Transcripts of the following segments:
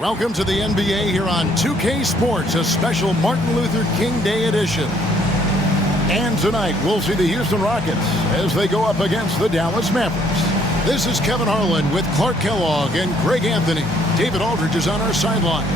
Welcome to the NBA here on 2K Sports, a special Martin Luther King Day edition. And tonight, we'll see the Houston Rockets as they go up against the Dallas Mavericks. This is Kevin Harlan with Clark Kellogg and Greg Anthony. David Aldridge is on our sideline.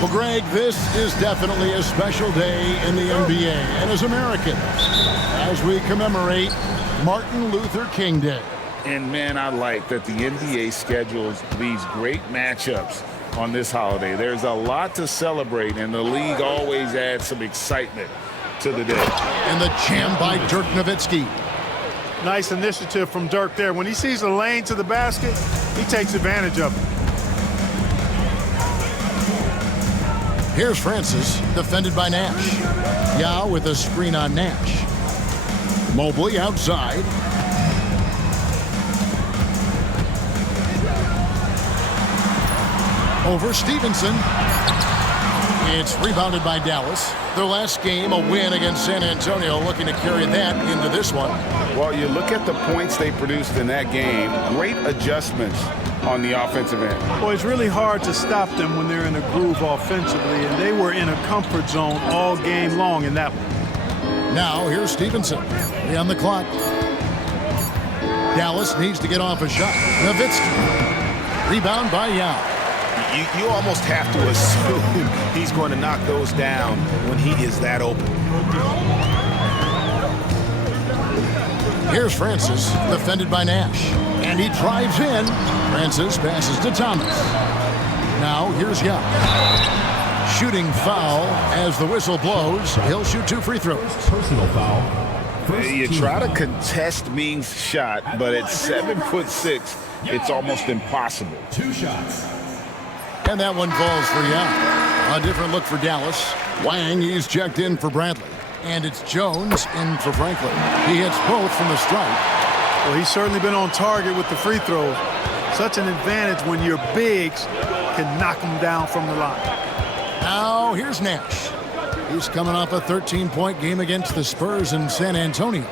Well, Greg, this is definitely a special day in the NBA and as Americans as we commemorate Martin Luther King Day. And, man, I like that the NBA schedules these great matchups on this holiday. There's a lot to celebrate, and the league always adds some excitement to the day. And the jam by Dirk Nowitzki. Nice initiative from Dirk there. When he sees a lane to the basket, he takes advantage of it. Here's Francis, defended by Nash. Yao with a screen on Nash. Mobley outside. Over Stevenson. It's rebounded by Dallas. Their last game, a win against San Antonio, looking to carry that into this one. Well, you look at the points they produced in that game, great adjustments on the offensive end. Well, it's really hard to stop them when they're in a groove offensively, and they were in a comfort zone all game long in that one. Now, here's Stevenson. 3 on the clock. Dallas needs to get off a shot. Nowitzki. Rebound by Yao. You almost have to assume he's going to knock those down when he is that open. Here's Francis, defended by Nash. And he drives in. Francis passes to Thomas. Now, here's Yao. Shooting foul as the whistle blows. He'll shoot 2 free throws. Personal foul. You try to contest Ming's shot, but at 7'6", it's almost impossible. 2 shots. And that one falls for Yao. A different look for Dallas. Wang, he's checked in for Bradley. And it's Jones in for Franklin. He hits both from the strike. Well, he's certainly been on target with the free throws. Such an advantage when your bigs can knock them down from the line. Now, here's Nash. He's coming off a 13-point game against the Spurs in San Antonio.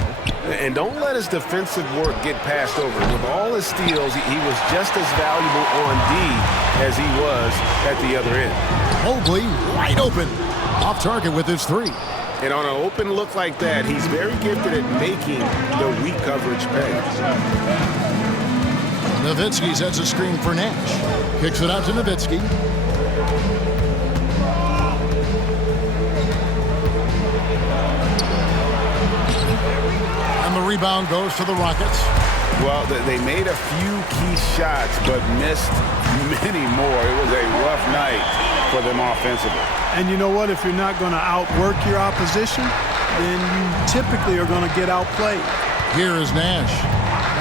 And don't let his defensive work get passed over. With all his steals, he was just as valuable on D as he was at the other end. Mobley wide open. Off target with his 3. And on an open look like that, he's very gifted at making the weak coverage pay. Nowitzki sets a screen for Nash. Kicks it out to Nowitzki. And the rebound goes to the Rockets. Well, they made a few key shots, but missed many more. It was a rough night for them offensively. And you know what? If you're not going to outwork your opposition, then you typically are going to get outplayed. Here is Nash.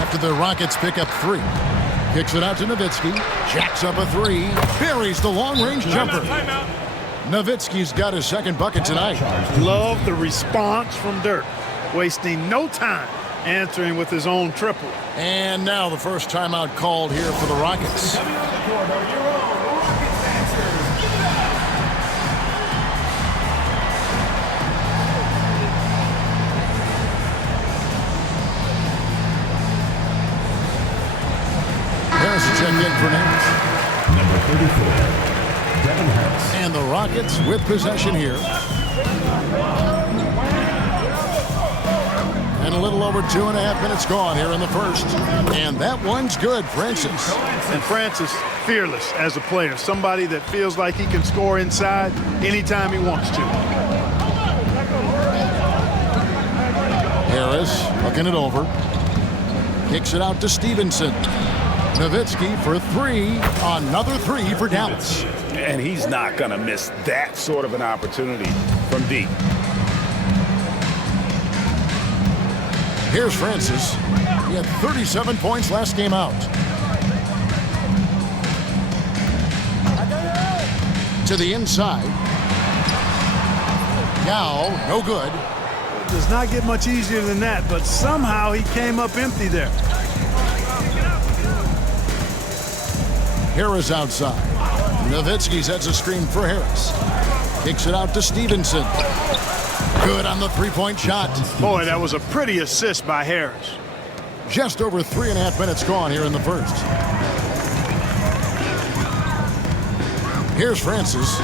After the Rockets pick up 3. Kicks it out to Nowitzki. Jacks up a 3. Buries the long-range jumper. Nowitzki's got his second bucket tonight. Love the response from Dirk. Wasting no time answering with his own triple. And now the first timeout called here for the Rockets. Check in for Nash. Number 34, Devin Harris. And the Rockets with possession here. And a little over 2.5 minutes gone here in the first. And that one's good, Francis. And Francis, fearless as a player. Somebody that feels like he can score inside anytime he wants to. Harris looking it over. Kicks it out to Stevenson. Nowitzki for 3. Another 3 for Dallas. And he's not going to miss that sort of an opportunity from deep. Here's Francis. He had 37 points last game out. To the inside. Yao, no good. does not get much easier than that, but somehow he came up empty there. Harris outside. Nowitzki sets a screen for Harris. Kicks it out to Stevenson. Good on the three-point shot. Boy, that was a pretty assist by Harris. Just over 3.5 minutes gone here in the first. Here's Francis.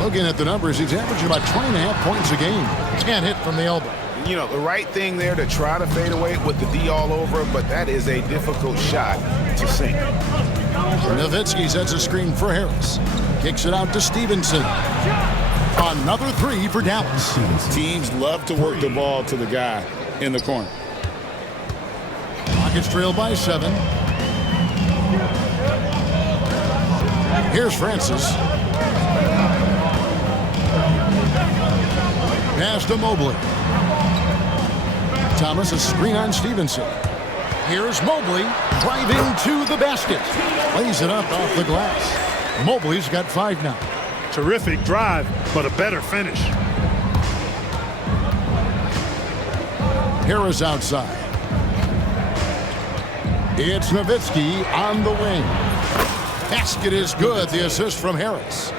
Looking at the numbers, he's averaging about 20.5 points a game. Can't hit from the elbow. You know, the right thing there to try to fade away with the D all over, but that is a difficult shot to sink. Nowitzki sets a screen for Harris. Kicks it out to Stevenson. Another three for Dallas. Teams love to work the ball to the guy in the corner. Rockets trail by 7. Here's Francis. Pass to Mobley. Thomas, a screen on Stevenson. Here's Mobley driving to the basket. Lays it up off the glass. Mobley's got 5 now. Terrific drive, but a better finish. Harris outside. It's Nowitzki on the wing. Basket is good. The assist from Harris.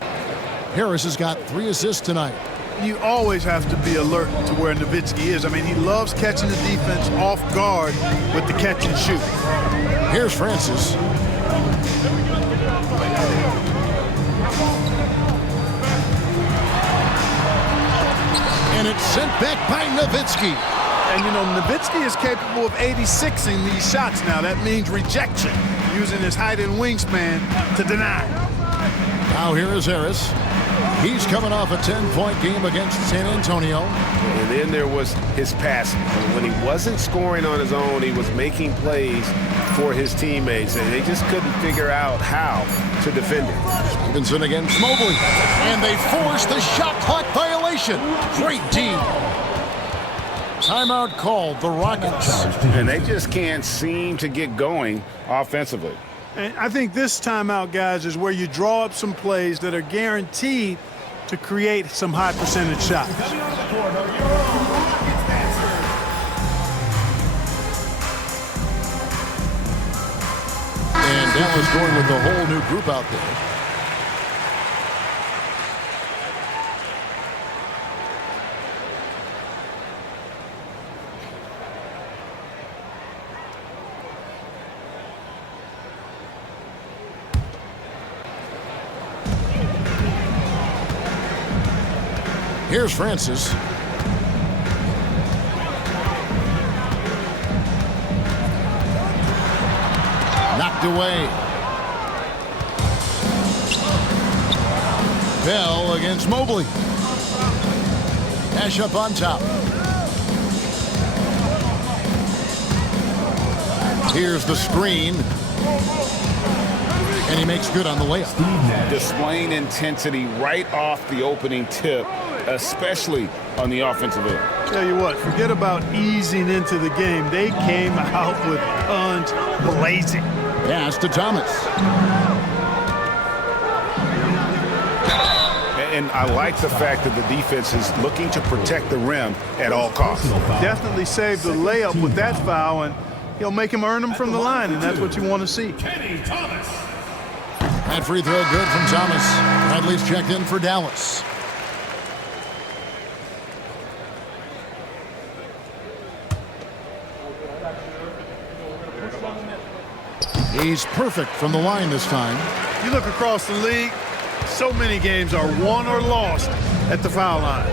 Harris has got 3 assists tonight. You always have to be alert to where Nowitzki is. I mean, he loves catching the defense off guard with the catch and shoot. Here's Francis. And it's sent back by Nowitzki. And, you know, Nowitzki is capable of 86ing these shots now. That means rejection, using his height and wingspan to deny. Now here is Harris. He's coming off a 10-point game against San Antonio. And then there was his passing. When he wasn't scoring on his own, he was making plays for his teammates, and they just couldn't figure out how to defend him. Stevenson against Mobley. And they force the shot clock violation. Great team. Timeout called, the Rockets. And they just can't seem to get going offensively. And I think this timeout, guys, is where you draw up some plays that are guaranteed to create some high percentage shots. And Dallas going with a whole new group out there. Here's Francis. Knocked away. Bell against Mobley. Nash up on top. Here's the screen. And he makes good on the layup. Displaying intensity right off the opening tip, especially on the offensive end. Tell you what, forget about easing into the game. They came out with guns blazing. Pass to Thomas. And I like the fact that the defense is looking to protect the rim at all costs. Definitely saved the layup with that foul, and he'll make him earn them from the line, and that's what you want to see. That free throw good from Thomas. Bradley's checked in for Dallas. He's perfect from the line this time. You look across the league, so many games are won or lost at the foul line.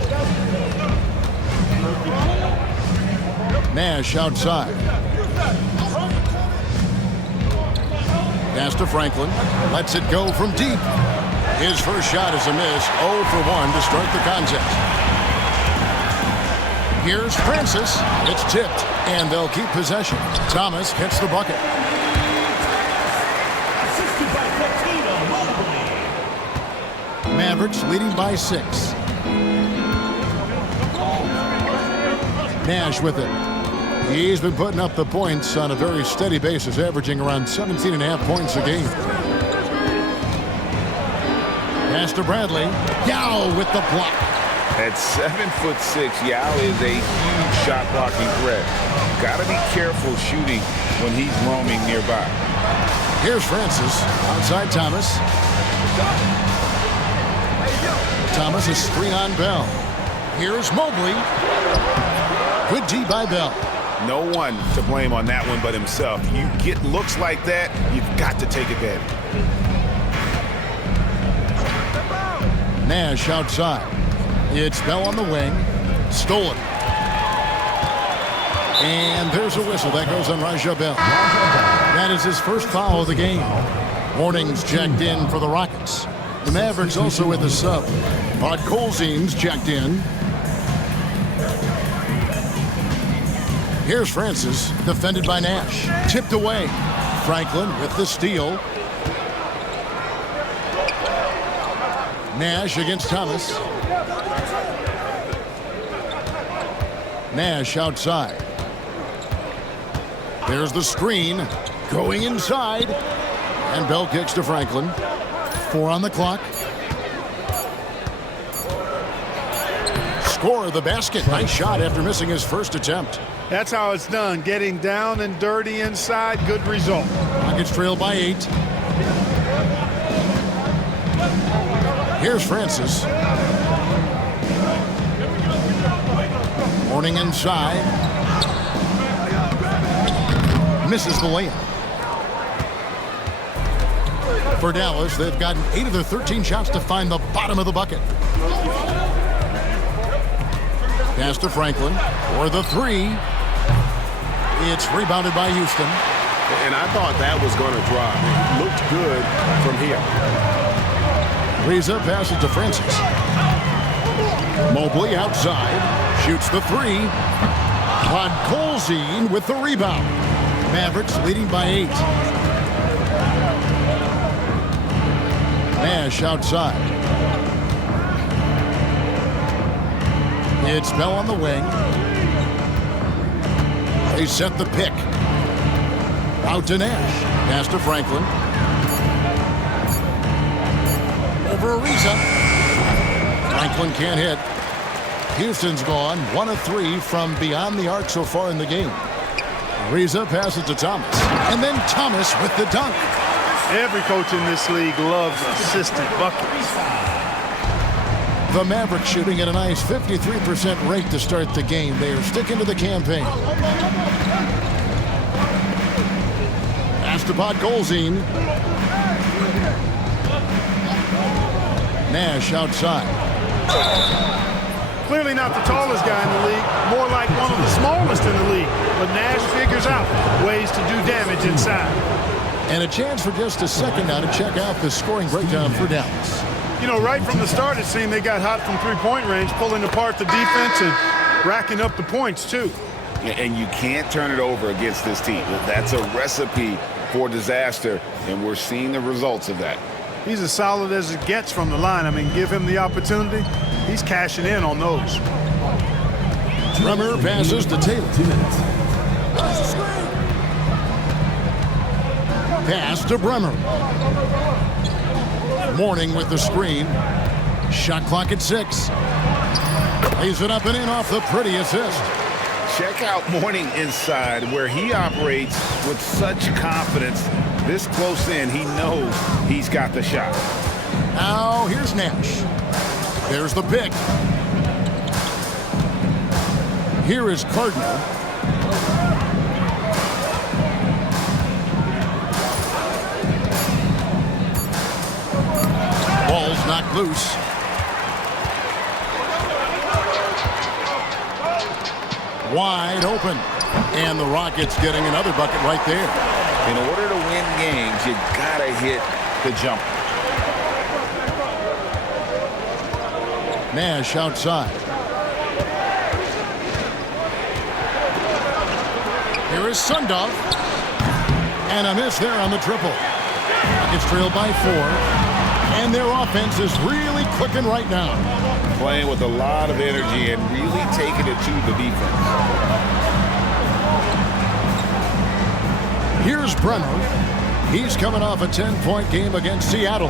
Nash outside. Pass to Franklin. Lets it go from deep. His first shot is a miss. 0 for 1 to start the contest. Here's Francis. It's tipped, and they'll keep possession. Thomas hits the bucket. Mavericks leading by 6. Nash with it. He's been putting up the points on a very steady basis, averaging around 17.5 points a game. Pass to Bradley. Yao with the block. At 7'6", Yao is a huge shot blocking threat. Got to be careful shooting when he's roaming nearby. Here's Francis outside Thomas. Thomas is screen on Bell. Here's Mobley. Good D by Bell. No one to blame on that one but himself. You get looks like that, you've got to take advantage. Nash outside. It's Bell on the wing. Stolen. And there's a whistle. That goes on Raja Bell. That is his first foul of the game. Warnings checked in for the Rockets. The Mavericks also with a sub. Podkolzin's checked in. Here's Francis, defended by Nash. Tipped away. Franklin with the steal. Nash against Thomas. Nash outside. There's the screen. Going inside. And Bell kicks to Franklin. 4 on the clock. Score of the basket. Nice shot after missing his first attempt. That's how it's done. Getting down and dirty inside. Good result. Rockets trail by 8. Here's Francis. Morning inside. Misses the layup. For Dallas, they've gotten 8 of their 13 shots to find the bottom of the bucket. Pass to Franklin for the 3. It's rebounded by Houston. And I thought that was going to drop. It looked good from here. Reza passes to Francis. Mobley outside. Shoots the 3. Podkolzin with the rebound. Mavericks leading by 8. Nash outside. It's Bell on the wing. They set the pick. Out to Nash. Pass to Franklin. Over Ariza. Franklin can't hit. Houston's gone 1 of 3 from beyond the arc so far in the game. Ariza passes to Thomas. And then Thomas with the dunk. Every coach in this league loves assistant buckets. The Mavericks shooting at a nice 53% rate to start the game. They are sticking to the campaign. Pass to Podkolzin. Nash outside. Clearly not the tallest guy in the league, more like one of the smallest in the league. But Nash figures out ways to do damage inside. And a chance for just a second now to check out the scoring breakdown for Dallas. You know, right from the start, it seemed they got hot from three-point range, pulling apart the defense and racking up the points, too. And you can't turn it over against this team. That's a recipe for disaster, and we're seeing the results of that. He's as solid as it gets from the line. I mean, give him the opportunity. He's cashing in on those. Drummer passes to Taylor. 2 minutes. Pass to Bremer. Morning with the screen. Shot clock at 6. Lays it up and in off the pretty assist. Check out Morning inside, where he operates with such confidence. This close in, he knows he's got the shot. Now here's Nash. There's the pick. Here is Cardinal. Ball's knocked loose. Wide open. And the Rockets getting another bucket right there. In order to win games, you gotta hit the jumper. Nash outside. Here is Sundov. And a miss there on the triple. Rockets trailed by 4. And their offense is really clicking right now. Playing with a lot of energy and really taking it to the defense. Here's Bremer. He's coming off a 10-point game against Seattle.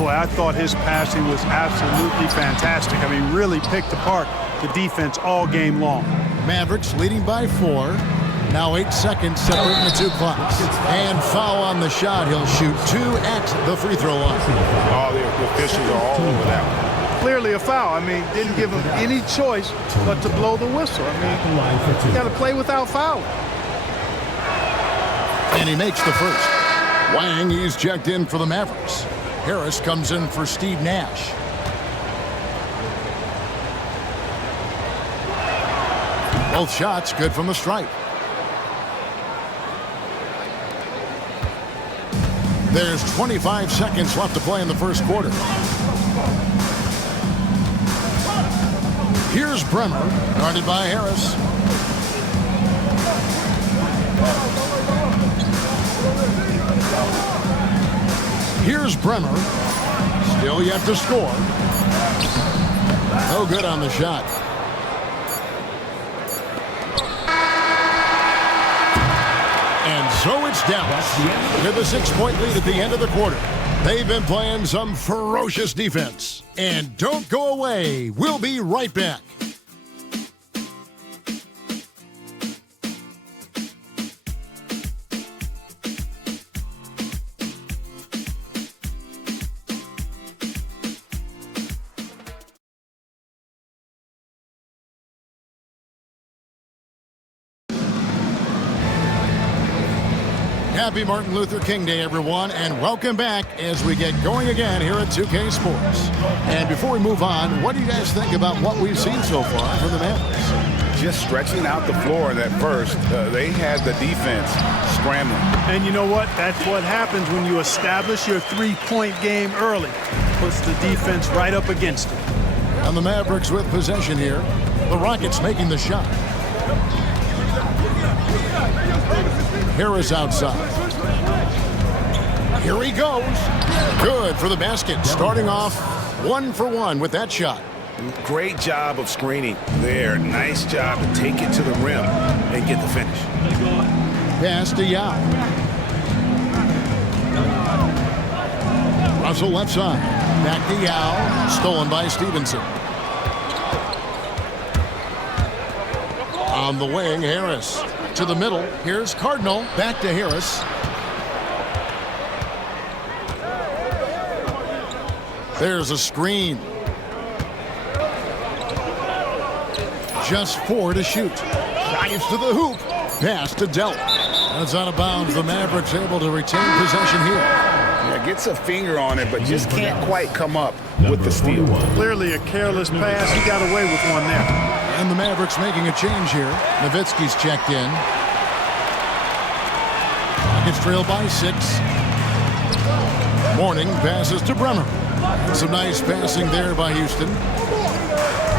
Boy, I thought his passing was absolutely fantastic. I mean, really picked apart the defense all game long. Mavericks leading by 4. Now 8 seconds separating the two clocks. And foul on the shot. He'll shoot 2 at the free throw line. All the officials are all over that one. Clearly a foul. I mean, didn't give him any choice but to blow the whistle. I mean, you got to play without fouling. And he makes the first. Wang, he's checked in for the Mavericks. Harris comes in for Steve Nash. Both shots good from the stripe. There's 25 seconds left to play in the first quarter. Here's Bremer, guarded by Harris. Here's Bremer, still yet to score. No good on the shot. And so it's Dallas with a 6-point lead at the end of the quarter. They've been playing some ferocious defense. And don't go away. We'll be right back. Happy Martin Luther King Day, everyone, and welcome back as we get going again here at 2K Sports. And before we move on, what do you guys think about what we've seen so far from the Mavericks? Just stretching out the floor in that first. They had the defense scrambling. And you know what? That's what happens when you establish your three-point game early. Puts the defense right up against it. And the Mavericks with possession here. The Rockets making the shot. Harris outside. Here he goes. Good for the basket. Starting off 1 for 1 with that shot. Great job of screening there. Nice job to take it to the rim and get the finish. Pass to Yao. Russell left side. Back to Yao. Stolen by Stevenson. On the wing, Harris. To the middle. Here's Cardinal. Back to Harris. There's a screen. Just 4 to shoot. Dives to the hoop. Pass to Delt. That's out of bounds. The Mavericks able to retain possession here. Yeah, gets a finger on it, but just can't quite come up with the steal. Clearly a careless pass. He got away with one there. And the Mavericks making a change here. Nowitzki's checked in. Rockets trail by 6. Mourning passes to Bremer. Some nice passing there by Houston.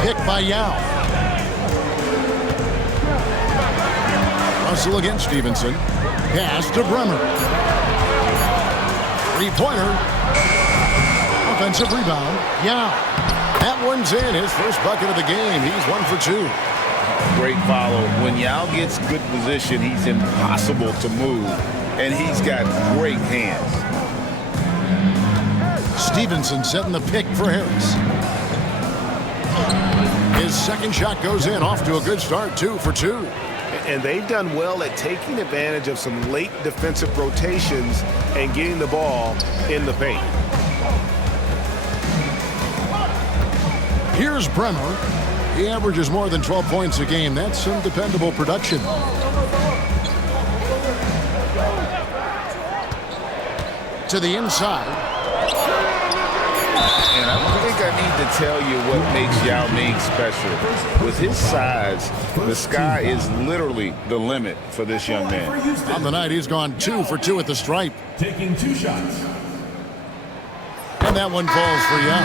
Pick by Yao. Russell against Stevenson. Pass to Bremer. 3-pointer. Offensive rebound. Yao. That one's in. His first bucket of the game. He's 1 for 2. Great follow. When Yao gets good position, he's impossible to move. And he's got great hands. Stevenson setting the pick for Harris. His second shot goes in. Off to a good start. 2 for 2. And they've done well at taking advantage of some late defensive rotations and getting the ball in the paint. Here's Bremer. He averages more than 12 points a game. That's some dependable production. To the inside. And I think I need to tell you what makes Yao Ming special. With his size, the sky is literally the limit for this young man. On the night, he's gone 2 for 2 at the stripe. Taking 2 shots. And that one falls for Yao.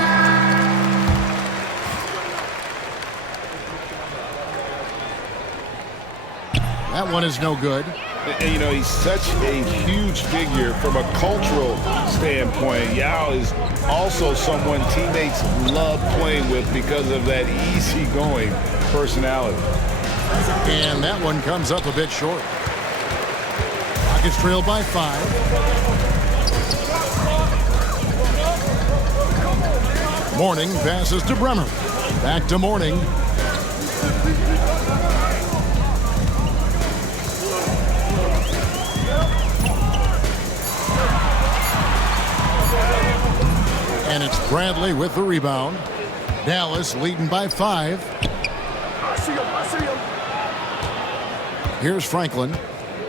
That one is no good. And, you know, he's such a huge figure from a cultural standpoint. Yao is also someone teammates love playing with because of that easygoing personality. And that one comes up a bit short. Rockets trail by 5. Mourning passes to Bremer. Back to Mourning. Bradley with the rebound. Dallas leading by 5. Here's Franklin.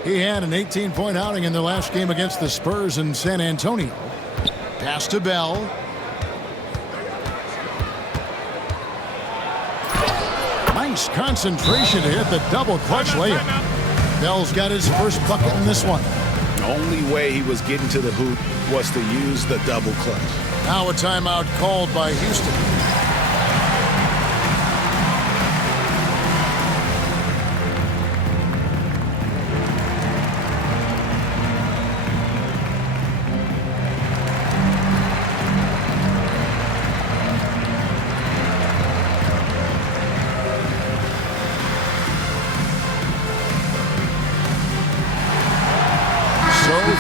He had an 18-point outing in their last game against the Spurs in San Antonio. Pass to Bell. Nice concentration to hit the double clutch layup. Bell's got his first bucket in this one. The only way he was getting to the hoop was to use the double clutch. Now a timeout called by Houston.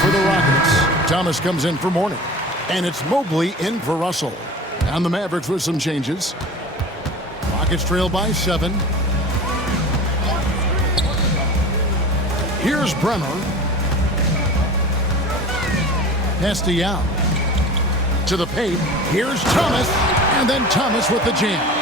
For the Rockets, Thomas comes in for Mourning, and it's Mobley in for Russell. And the Mavericks with some changes. Rockets trail by 7. Here's Bremer. Pass to Yao. To the paint. Here's Thomas, and then Thomas with the jam.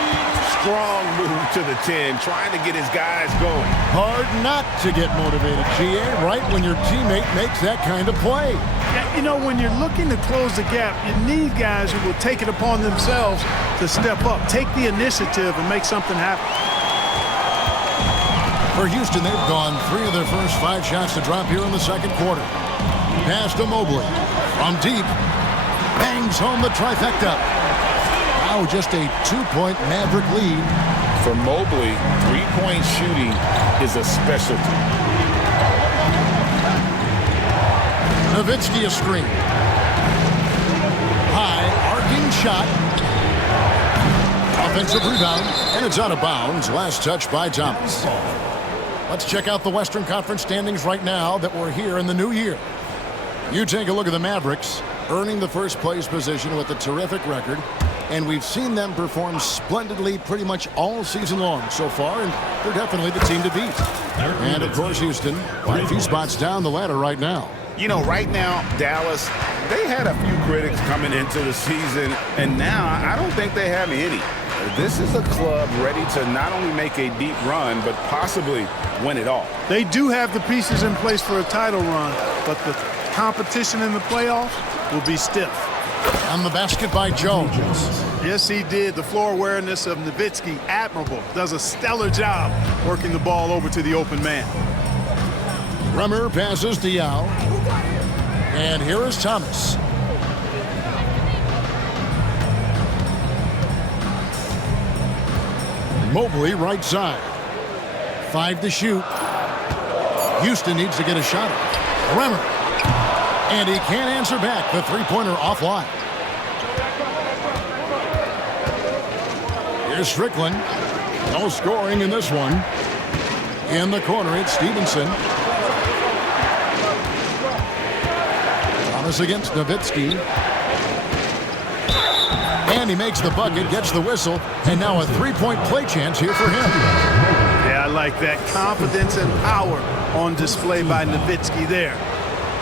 Strong move to the 10, trying to get his guys going. Hard not to get motivated, GA, right when your teammate makes that kind of play. Yeah, you know, when you're looking to close the gap, you need guys who will take it upon themselves to step up, take the initiative, and make something happen. For Houston, they've gone 3 of their first 5 shots to drop here in the second quarter. Pass to Mobley. From deep. Bangs home the trifecta. Now just a 2-point Maverick lead. For Mobley, 3-point shooting is a specialty. Nowitzki a screen. High, arcing shot. Offensive rebound, and it's out of bounds. Last touch by Thomas. Let's check out the Western Conference standings right now that we're here in the new year. You take a look at the Mavericks, earning the first place position with a terrific record. And we've seen them perform splendidly pretty much all season long so far, and they're definitely the team to beat. And, of course, Houston, a few spots down the ladder right now. You know, right now, Dallas, they had a few critics coming into the season, and now I don't think they have any. This is a club ready to not only make a deep run, but possibly win it all. They do have the pieces in place for a title run, but the competition in the playoffs will be stiff. On the basket by Jones. Yes, he did. The floor awareness of Nowitzki, admirable. Does a stellar job working the ball over to the open man. Bremer passes to Yao. And here is Thomas. Mobley right side. 5 to shoot. Houston needs to get a shot. Bremer. And he can't answer back. The three-pointer offline. Here's Strickland. No scoring in this one. In the corner, it's Stevenson. Thomas against Nowitzki. And he makes the bucket, gets the whistle, and now a three-point play chance here for him. Yeah, I like that. Confidence and power on display by Nowitzki there.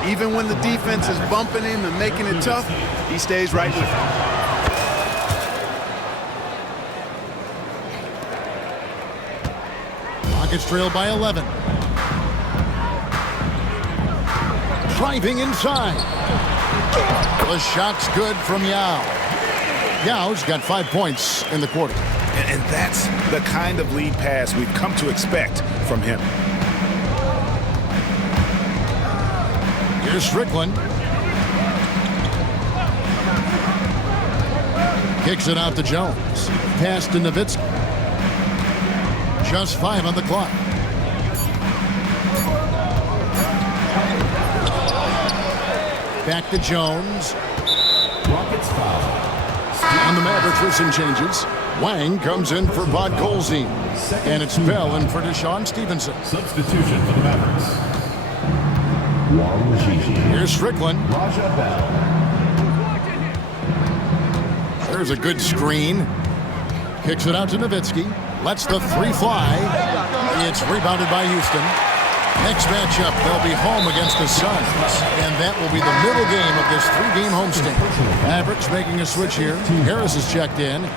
Even when the defense is bumping him and making it tough, he stays right with him. Rockets trail by 11. Driving inside. The shot's good from Yao. Yao's got 5 points in the quarter. And that's the kind of lead pass we've come to expect from him. Here's Strickland. Kicks it out to Jones. Pass to Nowitzki. Just 5 on the clock. Back to Jones. Rockets foul. And the Mavericks with some changes. Wang comes in for Bod Colzine. And it's Bell in for Deshaun Stevenson. Substitution for the Mavericks. Wang Gigi. Here's Strickland. Raja Bell. There's a good screen. Kicks it out to Nowitzki. Lets the 3 fly. It's rebounded by Houston. Next matchup, they'll be home against the Suns, and that will be the middle game of this 3-game homestand. Mavericks making a switch here. Harris is checked in.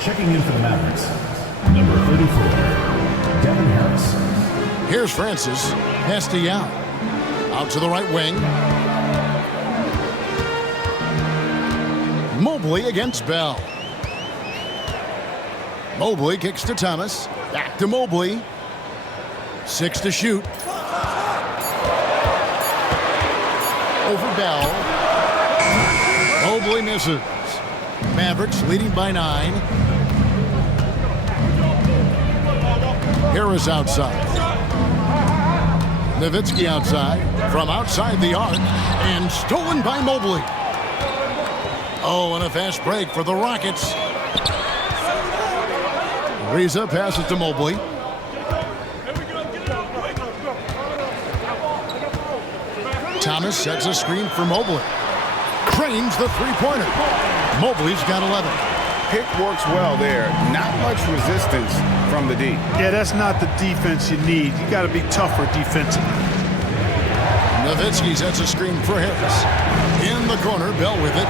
Checking in for the Mavericks, number 34, Devin Harris. Here's Francis. Pass to Yao. Out to the right wing. Mobley against Bell. Mobley kicks to Thomas. Back to Mobley. 6 to shoot. Over Bell. Mobley misses. Mavericks leading by 9. Harris outside. Nowitzki outside. From outside the arc. And stolen by Mobley. Oh, and a fast break for the Rockets. Reza passes to Mobley. Thomas sets a screen for Mobley. Trains the three-pointer. Mobley's got 11. Pick works well there. Not much resistance from the D. Yeah, that's not the defense you need. You got to be tougher defensively. Nowitzki sets a screen for Harris. In the corner, Bell with it.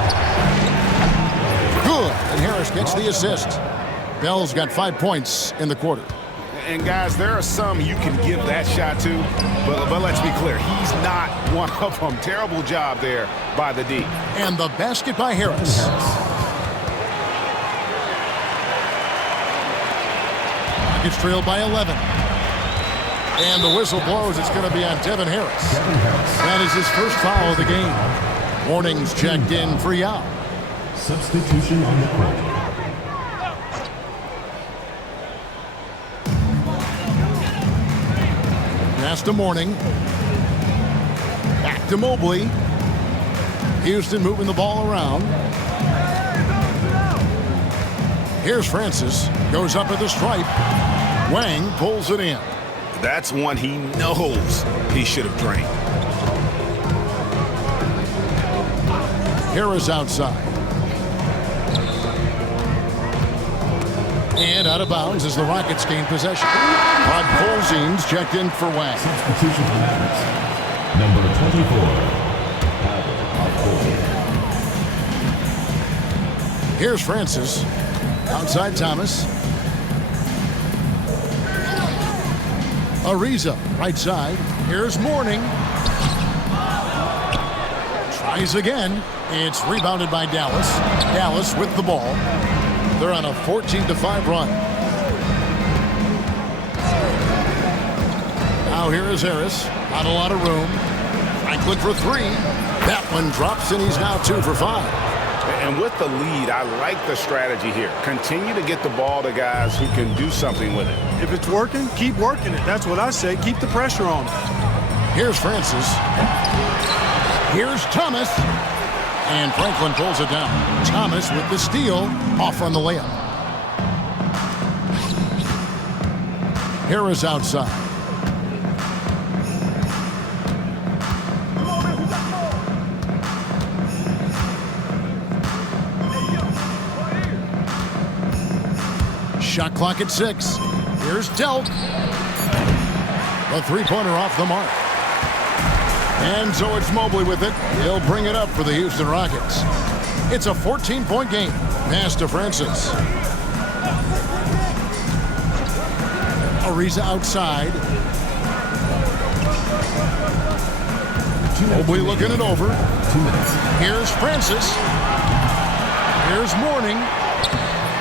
Good, and Harris gets the assist. Bell's got 5 points in the quarter. And guys, there are some you can give that shot to, but let's be clear, he's not one of them. Terrible job there by the D. And the basket by Harris. Rockets trailed by 11. And the whistle blows. It's going to be on Devin Harris. That is his first foul of the game. Warnings checked in for Yao. Substitution on the court. Pass to Mourning. Back to Mobley. Houston moving the ball around. Here's Francis. Goes up at the stripe. Wang pulls it in. That's one he knows he should have drained. Harris outside. And out of bounds as the Rockets gain possession. Rod Colzine's checked in for Wang. Substitution for Mavericks, number 24, Here's Francis. Outside Thomas. Ariza, right side. Here's Mourning. Tries again. It's rebounded by Dallas. Dallas with the ball. They're on a 14-5 run. Now here is Harris. Not a lot of room. Franklin for 3. That one drops, and he's now 2 for 5. And with the lead, I like the strategy here. Continue to get the ball to guys who can do something with it. If it's working, keep working it. That's what I say. Keep the pressure on it. Here's Francis. Here's Thomas. And Franklin pulls it down. Thomas with the steal. Off on the layup. Harris outside. Shot clock at 6. Here's Delk. The three-pointer off the mark. And so it's Mobley with it. He'll bring it up for the Houston Rockets. It's a 14-point game. Pass to Francis. Ariza outside. Mobley looking it over. 2 minutes. Here's Francis. Here's Mourning.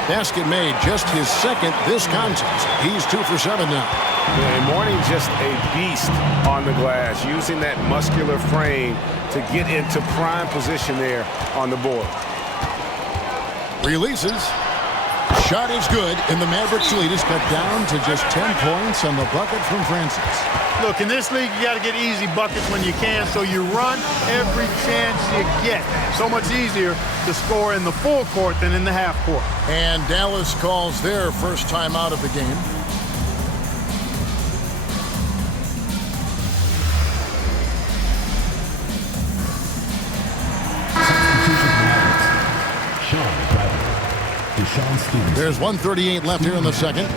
Basket made, just his second this contest. He's 2 for 7 now. And Mourning just a beast on the glass, using that muscular frame to get into prime position there on the board. Releases. Shot is good, and the Mavericks lead is cut down to just 10 points on the bucket from Francis. Look, in this league, you got to get easy buckets when you can, so you run every chance you get. So much easier to score in the full court than in the half court. And Dallas calls their first time out of the game. There's 1:38 left here in the second.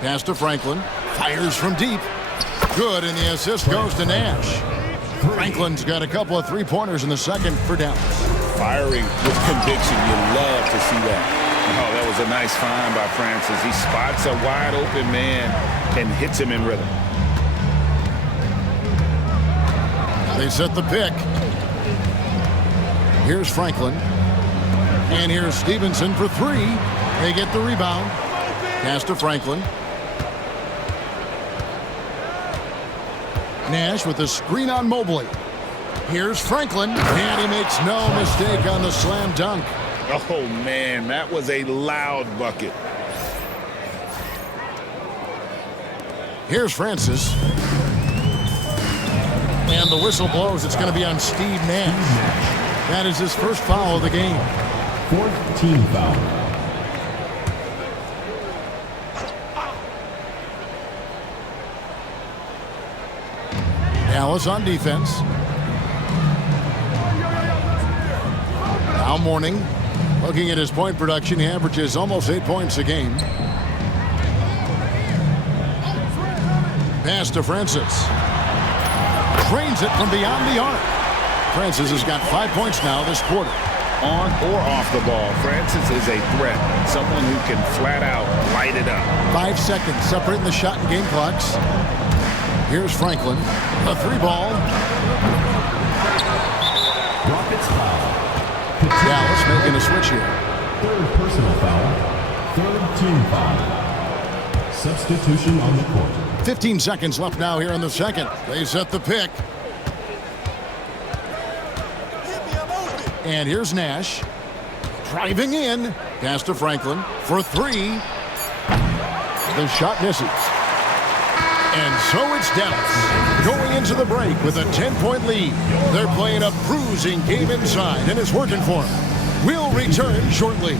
Pass to Franklin. Fires from deep. Good, and the assist goes to Nash. Franklin's got a couple of three-pointers in the second for Dallas. Firing with conviction. You love to see that. Oh, that was a nice find by Francis. He spots a wide-open man and hits him in rhythm. They set the pick. Here's Franklin. And here's Stevenson for three. They get the rebound. Pass to Franklin. Nash with a screen on Mobley. Here's Franklin, and he makes no mistake on the slam dunk. Oh, man, that was a loud bucket. Here's Francis. And the whistle blows. It's going to be on Steve Nash. That is his first foul of the game. Fourth team foul. Dallas on defense. Now Mourning. Looking at his point production, he averages almost 8 points a game. Pass to Francis. Drains it from beyond the arc. Francis has got 5 points now this quarter. On or off the ball, Francis is a threat. Someone who can flat out light it up. 5 seconds separating the shot and game clocks. Here's Franklin. A three ball. Rockets foul. Dallas making a switch here. Third personal foul. Third team foul. Substitution on the court. 15 seconds left now here in the second. They set the pick. And here's Nash. Driving in. Pass to Franklin for three. The shot misses. And so it's Dallas going into the break with a 10-point lead. They're playing a bruising game inside, and it's working for them. We'll return shortly.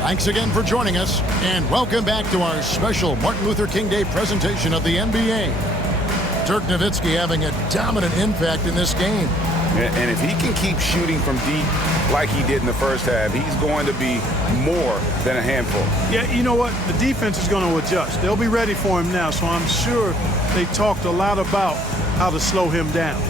Thanks again for joining us, and welcome back to our special Martin Luther King Day presentation of the NBA. Dirk Nowitzki having a dominant impact in this game. And if he can keep shooting from deep like he did in the first half, he's going to be more than a handful. Yeah, you know what? The defense is going to adjust. They'll be ready for him now, so I'm sure they talked a lot about how to slow him down.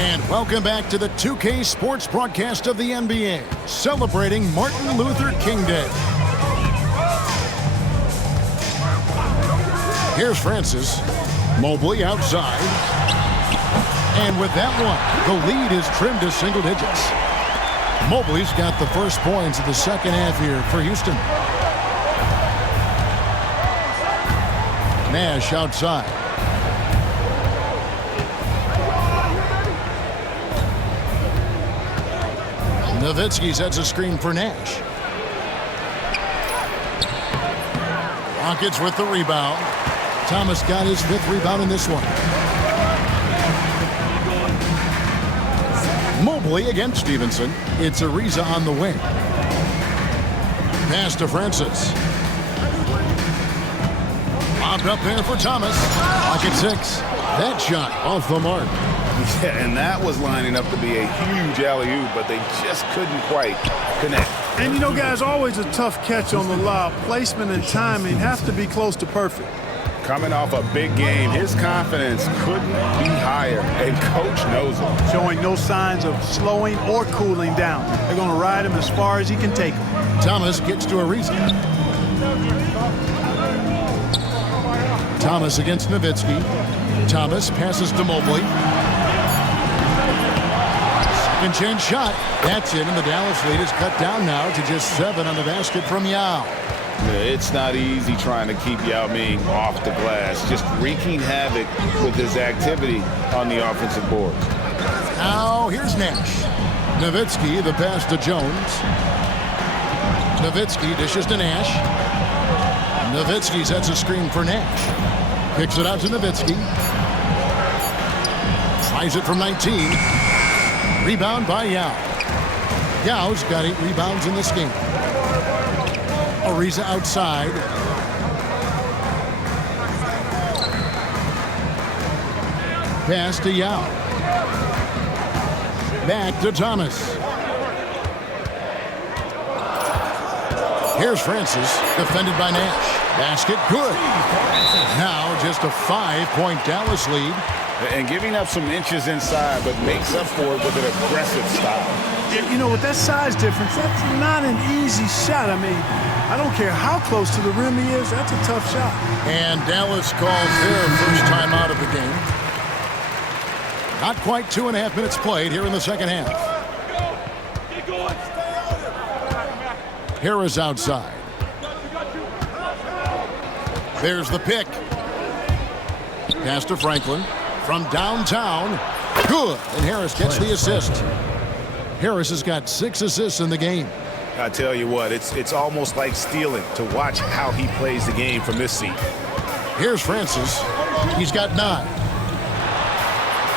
And welcome back to the 2K Sports broadcast of the NBA, celebrating Martin Luther King Day. Here's Francis. Mobley outside. And with that one, the lead is trimmed to single digits. Mobley's got the first points of the second half here for Houston. Nash outside. Nowitzki sets a screen for Nash. Rockets with the rebound. Thomas got his 5th rebound in this one. Mobley against Stevenson. It's Ariza on the wing. Pass to Francis. Bobbed up there for Thomas. Pocket 6. That shot off the mark. Yeah, and that was lining up to be a huge alley-oop, but they just couldn't quite connect. And you know, guys, always a tough catch on the lob. Placement and timing have to be close to perfect. Coming off a big game, his confidence couldn't be higher, and coach knows it. Showing no signs of slowing or cooling down. They're going to ride him as far as he can take him. Thomas gets to Ariza. Thomas against Nowitzki. Thomas passes to Mobley. Second chance shot. That's in, and the Dallas lead is cut down now to just 7 on the basket from Yao. It's not easy trying to keep Yao Ming off the glass, just wreaking havoc with his activity on the offensive boards. Now here's Nash. Nowitzki, the pass to Jones. Nowitzki dishes to Nash. Nowitzki sets a screen for Nash. Kicks it out to Nowitzki. Tries it from 19. Rebound by Yao. Yao's got 8 rebounds in this game. Ariza outside. Pass to Yao. Back to Thomas. Here's Francis, defended by Nash. Basket good. Now just a 5-point Dallas lead. And giving up some inches inside, but makes up for it with an aggressive style. You know, with that size difference, that's not an easy shot. I mean, I don't care how close to the rim he is, that's a tough shot. And Dallas calls their first time out of the game. Not quite 2.5 minutes played here in the second half. Harris outside. There's the pick. Pass to Franklin. From downtown. Good. And Harris gets the assist. Harris has got 6 assists in the game. I tell you what, it's almost like stealing to watch how he plays the game from this seat. Here's Francis. He's got 9.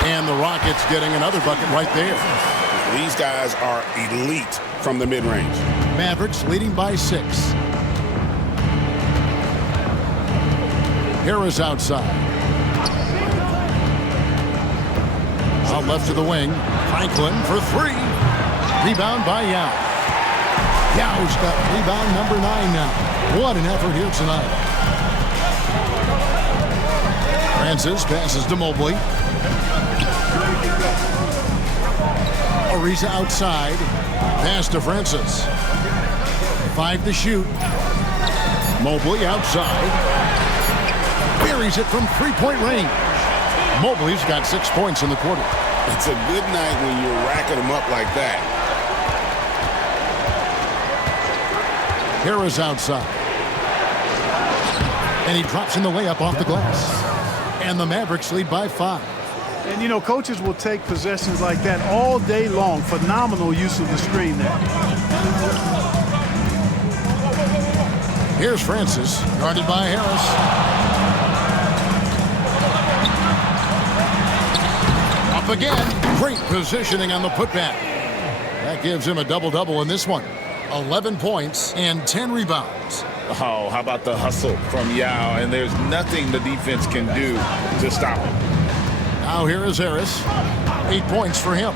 And the Rockets getting another bucket right there. These guys are elite from the mid-range. Mavericks leading by 6. Harris outside. Out left to the wing. Franklin for 3. Rebound by Yao. Yao's got rebound number 9 now. What an effort here tonight. Francis passes to Mobley. Ariza outside. Pass to Francis. 5 to shoot. Mobley outside. Buries it from 3-point range. Mobley's got 6 points in the quarter. It's a good night when you're racking them up like that. Harris outside. And he drops in the layup off the glass. And the Mavericks lead by 5. And, you know, coaches will take possessions like that all day long. Phenomenal use of the screen there. Here's Francis, guarded by Harris. Up again. Great positioning on the putback. That gives him a double-double in this one. 11 points and 10 rebounds. Oh, how about the hustle from Yao? And there's nothing the defense can do to stop him. Now here is Harris. 8 points for him.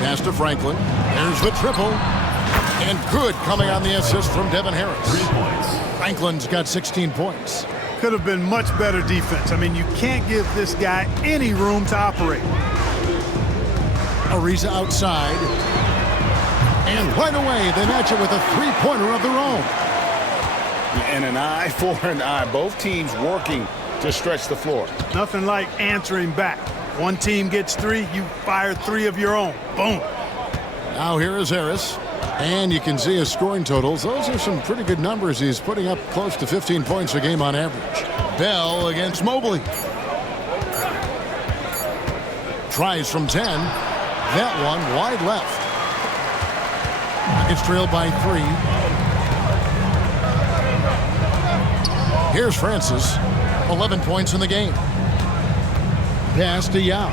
Pass to Franklin. There's the triple. And good coming on the assist from Devin Harris. 3 points. Franklin's got 16 points. Could have been much better defense. I mean, you can't give this guy any room to operate. Ariza outside. And right away, they match it with a 3-pointer of their own. And an eye for an eye. Both teams working to stretch the floor. Nothing like answering back. One team gets 3, you fire 3 of your own. Boom. Now here is Harris. And you can see his scoring totals. Those are some pretty good numbers. He's putting up close to 15 points a game on average. Bell against Mobley. Tries from 10. That one wide left. It's trailed by 3. Here's Francis. 11 points in the game. Pass to Yao.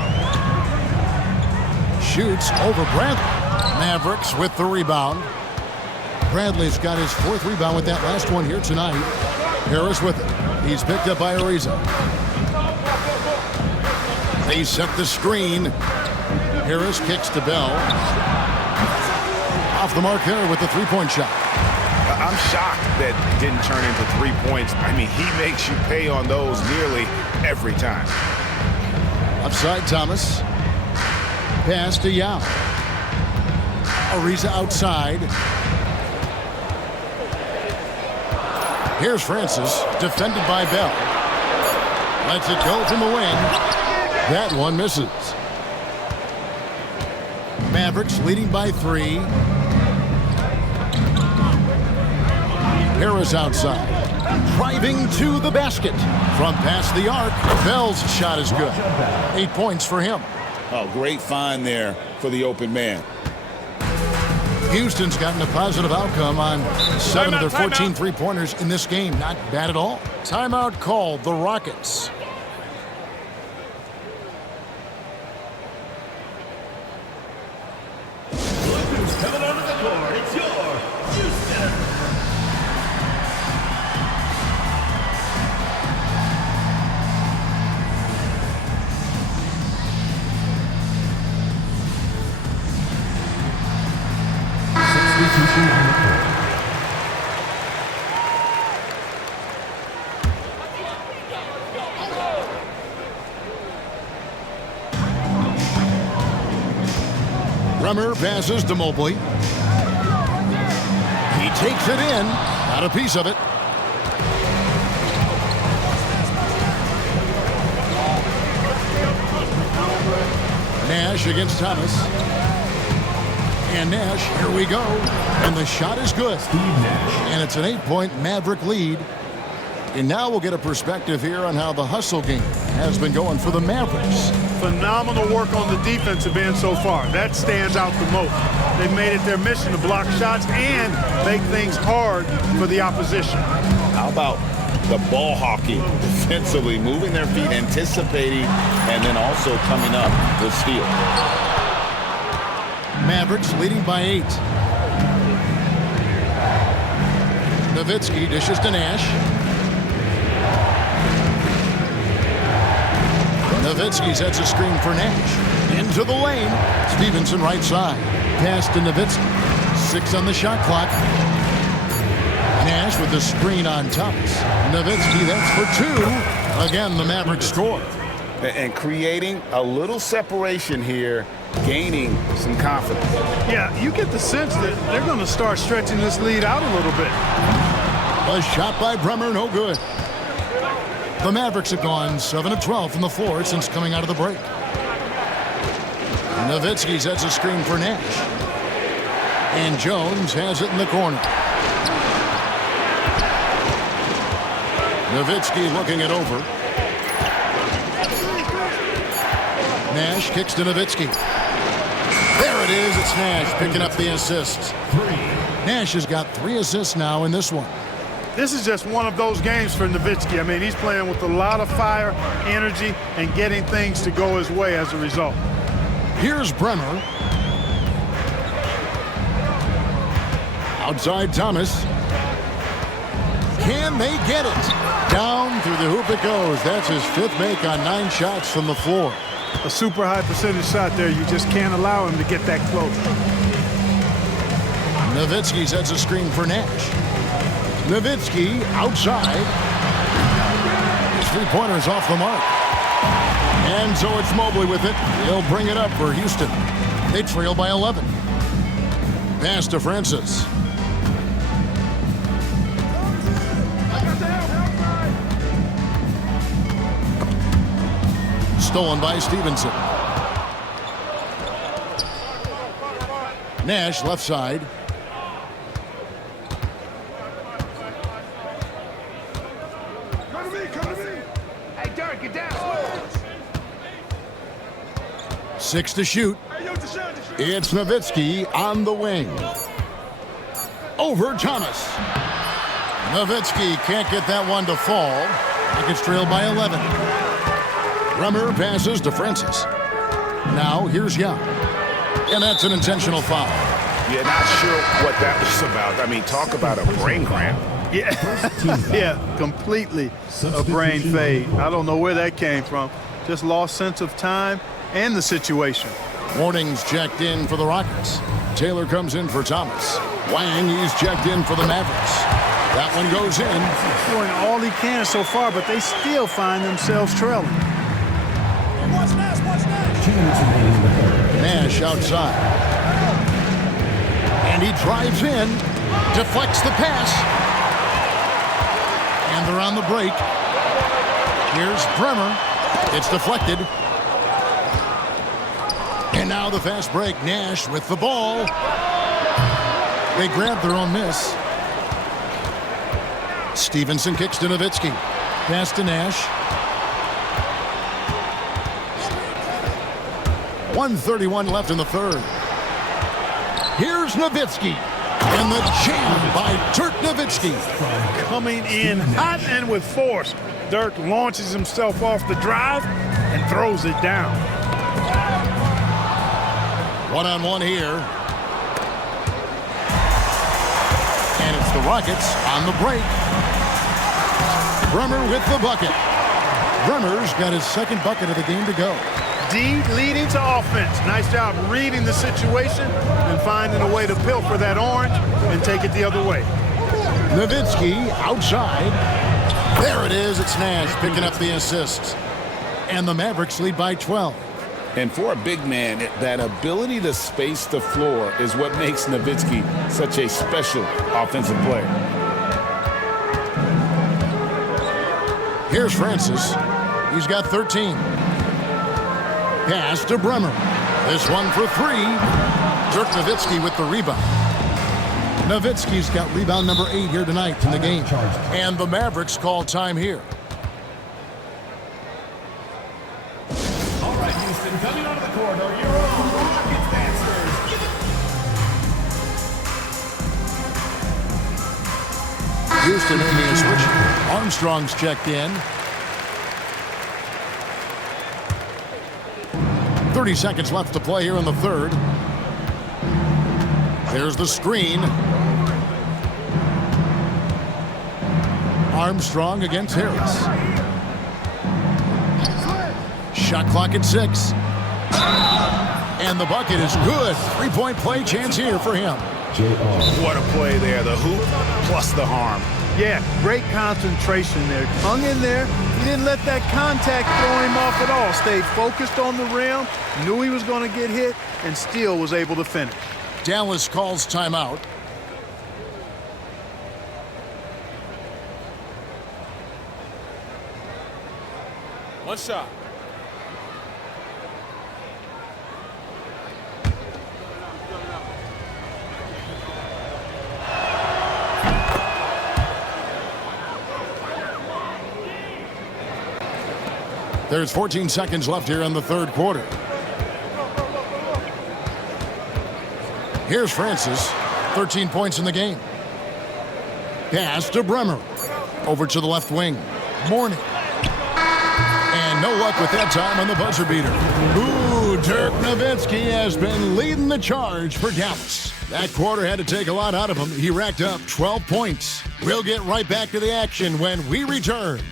Shoots over Bradley. Mavericks with the rebound. Bradley's got his 4th rebound with that last one here tonight. Harris with it. He's picked up by Ariza. They set the screen. Harris kicks to Bell. Off the mark there with the 3-point shot. I'm shocked that didn't turn into 3 points. I mean, he makes you pay on those nearly every time. Upside Thomas. Pass to Yao. Ariza outside. Here's Francis, defended by Bell. Lets it go from the wing. That one misses. Mavericks leading by 3. Harris outside. Driving to the basket. From past the arc, Bell's shot is good. 8 points for him. Oh, great find there for the open man. Houston's gotten a positive outcome on 7 of their 14 three-pointers in this game. Not bad at all. Timeout called the Rockets. Coming onto the court, it's your Houston. Substitution on the court. Bremer passes to Mobley. He takes it in. Got a piece of it. Nash against Thomas. And Nash, here we go. And the shot is good. And it's an 8-point Maverick lead. And now we'll get a perspective here on how the hustle game has been going for the Mavericks. Phenomenal work on the defensive end so far. That stands out the most. They've made it their mission to block shots and make things hard for the opposition. How about the ball hawking defensively, moving their feet, anticipating, and then also coming up with steal. Mavericks leading by 8. Nowitzki dishes to Nash. Nowitzki sets a screen for Nash. Into the lane. Stevenson right side. Pass to Nowitzki. 6 on the shot clock. Nash with the screen on Thomas. Nowitzki, that's for 2. Again, the Mavericks score. And creating a little separation here, gaining some confidence. Yeah, you get the sense that they're going to start stretching this lead out a little bit. A shot by Bremer, no good. The Mavericks have gone 7 of 12 from the floor since coming out of the break. Nowitzki sets a screen for Nash. And Jones has it in the corner. Nowitzki looking it over. Nash kicks to Nowitzki. There it is. It's Nash picking up the assists. Nash has got 3 assists now in this one. This is just one of those games for Nowitzki. I mean, he's playing with a lot of fire, energy, and getting things to go his way as a result. Here's Bremer. Outside Thomas. Can they get it? Down through the hoop it goes. That's his 5th make on 9 shots from the floor. A super high percentage shot there. You just can't allow him to get that close. Nowitzki sets a screen for Nash. Nowitzki outside. His 3-pointer's off the mark. And so it's Mobley with it. He'll bring it up for Houston. They trail by 11. Pass to Francis. Stolen by Stevenson. Nash left side. Come to me. Hey, Dirk, get down. 6 to shoot. It's Nowitzki on the wing. Over Thomas. Nowitzki can't get that one to fall. Rockets trail by 11. Bremer passes to Francis. Now here's Young. And that's an intentional foul. Yeah, not sure what that was about. I mean, talk about a brain cramp. Yeah, yeah, completely a brain fade. I don't know where that came from. Just lost sense of time and the situation. Warnings checked in for the Rockets. Taylor comes in for Thomas. Wang, he's checked in for the Mavericks. That one goes in. Doing all he can so far, but they still find themselves trailing. Nash outside. And he drives in, deflects the pass. And they're on the break. Here's Bremer. It's deflected. And now the fast break. Nash with the ball. They grab their own miss. Stevenson kicks to Nowitzki. Pass to Nash. 1:31 left in the third. Here's Nowitzki. And the jam by Dirk Nowitzki. Coming in hot and with force. Dirk launches himself off the drive and throws it down. 1-on-1 here. And it's the Rockets on the break. Bremer with the bucket. Bremer's got his 2nd bucket of the game to go. D leading to offense. Nice job reading the situation and finding a way to pilfer that orange and take it the other way. Nowitzki outside. There it is. It's Nash picking up the assist. And the Mavericks lead by 12. And for a big man, that ability to space the floor is what makes Nowitzki such a special offensive player. Here's Francis. He's got 13. Pass to Bremer. This one for three. Dirk Nowitzki with the rebound. Nowitzki's got rebound number 8 here tonight in the game. And the Mavericks call time here. All right, Houston, coming onto the court are your own Rockets dancers. Houston making a switch. Armstrong's checked in. 30 seconds left to play here in the third. There's the screen. Armstrong against Harris. Shot clock at 6. And the bucket is good. Three-point play chance here for him. What a play there. The hoop plus the harm. Yeah, great concentration there. Hung in there. He didn't let that contact throw him off at all. Stayed focused on the rim, knew he was going to get hit, and still was able to finish. Dallas calls timeout. One shot. There's 14 seconds left here in the third quarter. Here's Francis. 13 points in the game. Pass to Bremer. Over to the left wing. Morning. And no luck with that time on the buzzer beater. Ooh, Dirk Nowitzki has been leading the charge for Dallas. That quarter had to take a lot out of him. He racked up 12 points. We'll get right back to the action when we return.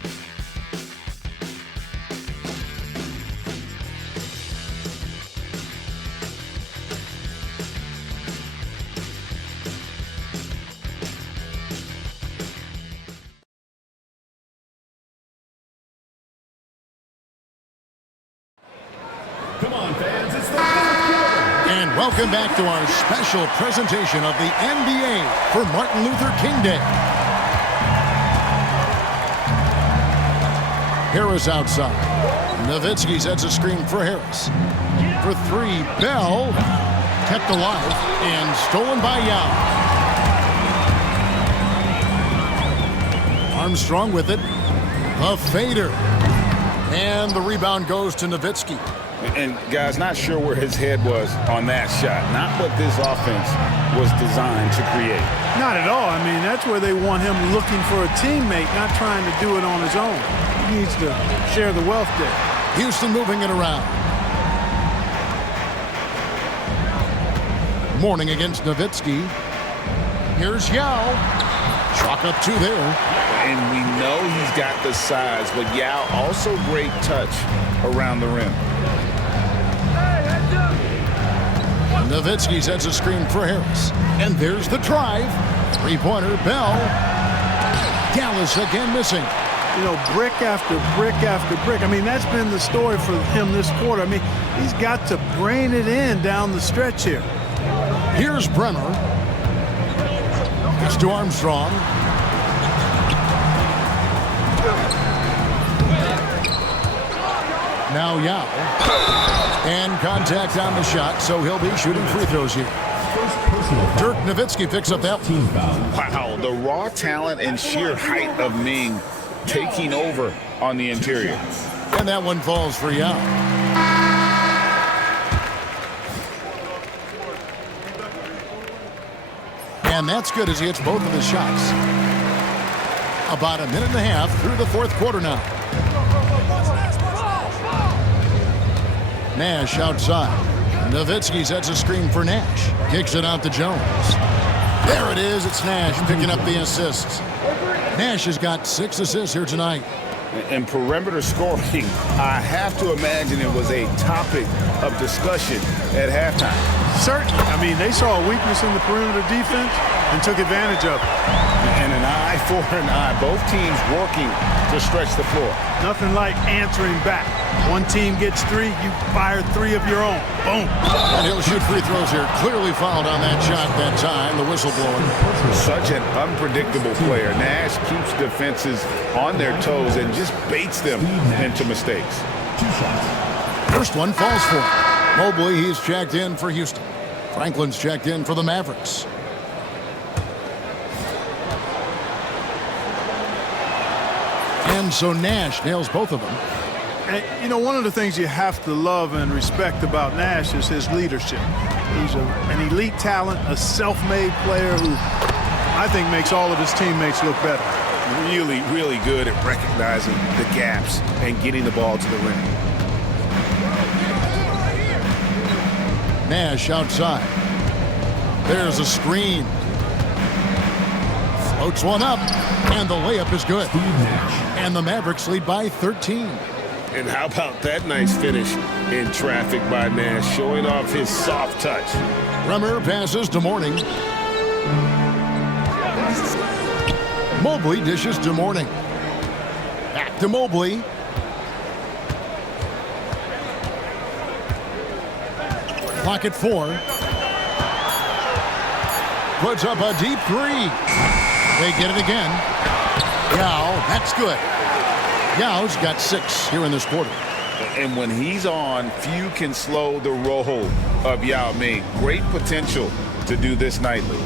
Come on, fans, it's the fourth quarter. And welcome back to our special presentation of the NBA for Martin Luther King Day. Harris outside. Nowitzki sets a screen for Harris. For three, Bell kept alive and stolen by Yao. Armstrong with it. A fader. And the rebound goes to Nowitzki. And, guys, not sure where his head was on that shot. Not what this offense was designed to create. Not at all. I mean, that's where they want him looking for a teammate, not trying to do it on his own. He needs to share the wealth there. Houston moving it around. Morning against Nowitzki. Here's Yao. Chalk up 2 there. And we know he's got the size, but Yao also great touch around the rim. Nowitzki sets a screen for Harris. And there's the drive. Three-pointer, Bell. Dallas again missing. You know, brick after brick after brick. I mean, that's been the story for him this quarter. I mean, he's got to brain it in down the stretch here. Here's Bremer. It's to Armstrong. Now Yao. And contact on the shot, so he'll be shooting free throws here. Dirk Nowitzki picks up that team foul. Wow, the raw talent and sheer height of Ming taking over on the interior. And that one falls for Yao. And that's good as he hits both of his shots. About a minute and a half through the fourth quarter now. Nash outside. Nowitzki sets a screen for Nash. Kicks it out to Jones. There it is. It's Nash picking up the assists. Nash has got 6 assists here tonight. And perimeter scoring, I have to imagine it was a topic of discussion at halftime. Certainly. I mean, they saw a weakness in the perimeter defense and took advantage of it. And an eye for an eye. Both teams working to stretch the floor. Nothing like answering back. One team gets 3, you fire 3 of your own. Boom. And he'll shoot free throws here. Clearly fouled on that shot that time. The whistle blowing. Such an unpredictable player. Nash keeps defenses on their toes and just baits them into mistakes. First one falls for him. Mobley, he's checked in for Houston. Franklin's checked in for the Mavericks. And so Nash nails both of them. And, you know, one of the things you have to love and respect about Nash is his leadership. He's an elite talent, a self-made player who I think makes all of his teammates look better. Really, really good at recognizing the gaps and getting the ball to the rim. Nash outside. There's a screen. Floats one up, and the layup is good. And the Mavericks lead by 13. And how about that nice finish in traffic by Nash, showing off his soft touch. Bremer passes to Mourning. Mobley dishes to Mourning. Back to Mobley. Clock at 4. Puts up a deep 3. They get it again. Yao, that's good. Yao's got 6 here in this quarter. And when he's on, few can slow the roll of Yao Ming. Great potential to do this nightly.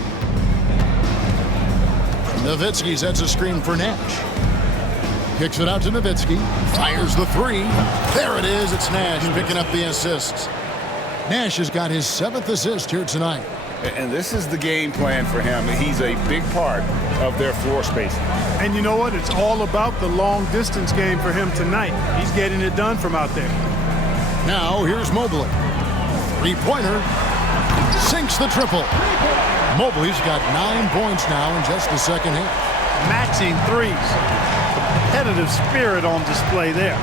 Nowitzki sets a screen for Nash. Kicks it out to Nowitzki. Fires the 3. There it is. It's Nash picking up the assists. Nash has got his 7th assist here tonight. And this is the game plan for him. He's a big part of their floor spacing. And you know what? It's all about the long distance game for him tonight. He's getting it done from out there. Now here's Mobley. 3-pointer. Sinks the triple. Mobley's got 9 points now in just the second half. Matching threes. Competitive spirit on display there.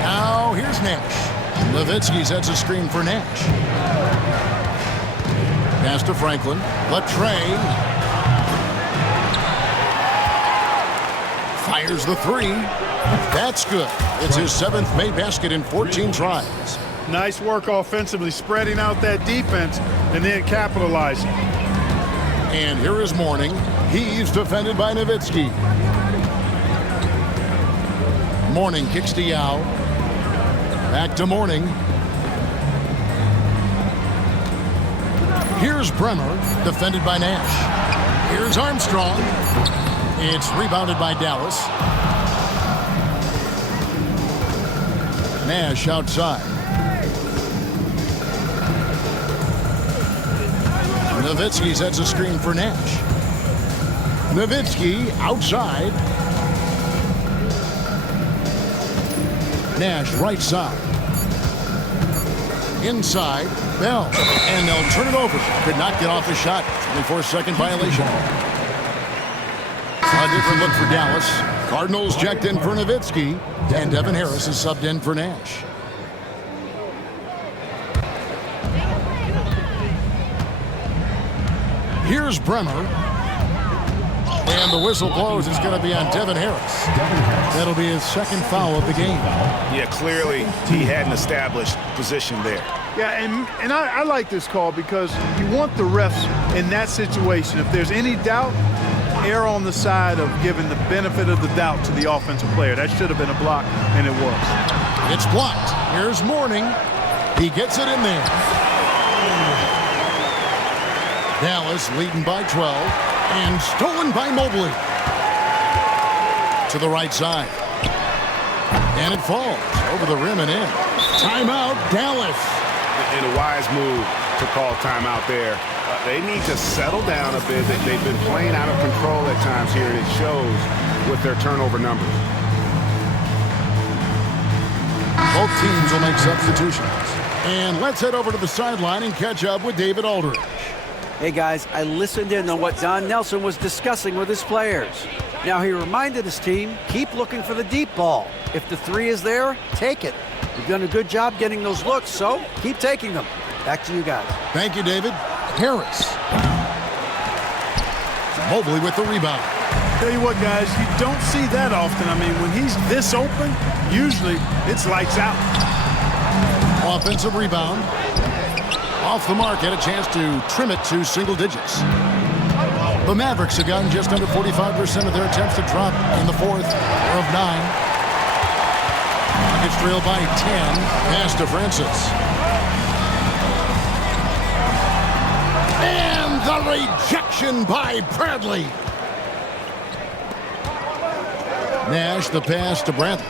Now here's Nash. Nowitzki sets a screen for Nash. Pass to Franklin. Latrey. Fires the 3. That's good. It's his 7th made basket in 14 tries. Nice work offensively, spreading out that defense and then capitalizing. And here is Mourning. He's defended by Nowitzki. Mourning kicks to Yao. Back to Mourning. Here's Bremer, defended by Nash. Here's Armstrong. It's rebounded by Dallas. Nash outside. Nowitzki sets a screen for Nash. Nowitzki outside. Nash right side. Inside, Bell. And they'll turn it over. Could not get off the shot. 24-second violation. A different look for Dallas. Cardinals checked in for Nowitzki. And Devin Harris is subbed in for Nash. Here's Bremer. And the whistle blows. It's going to be on Devin Harris. That'll be his 2nd foul of the game. Yeah, clearly he had an established position there. Yeah, and I like this call because you want the refs in that situation. If there's any doubt, err on the side of giving the benefit of the doubt to the offensive player. That should have been a block, and it was. It's blocked. Here's Mourning. He gets it in there. Dallas leading by 12. And stolen by Mobley. To the right side. And it falls over the rim and in. Timeout, Dallas. And a wise move to call timeout there. They need to settle down a bit. They've been playing out of control at times here, and it shows with their turnover numbers. Both teams will make substitutions. And let's head over to the sideline and catch up with David Aldridge. Hey guys, I listened in on what Don Nelson was discussing with his players. Now he reminded his team, keep looking for the deep ball. If the three is there, take it. You've done a good job getting those looks, so keep taking them. Back to you guys. Thank you, David. Harris. Mobley with the rebound. Tell you what, guys, you don't see that often. I mean, when he's this open, usually it's lights out. Offensive rebound. Off the mark, had a chance to trim it to single digits. The Mavericks have gotten just under 45% of their attempts to drop in the fourth of 9. Rockets trail by 10. Pass to Francis. And the rejection by Bradley. Nash, the pass to Bradley.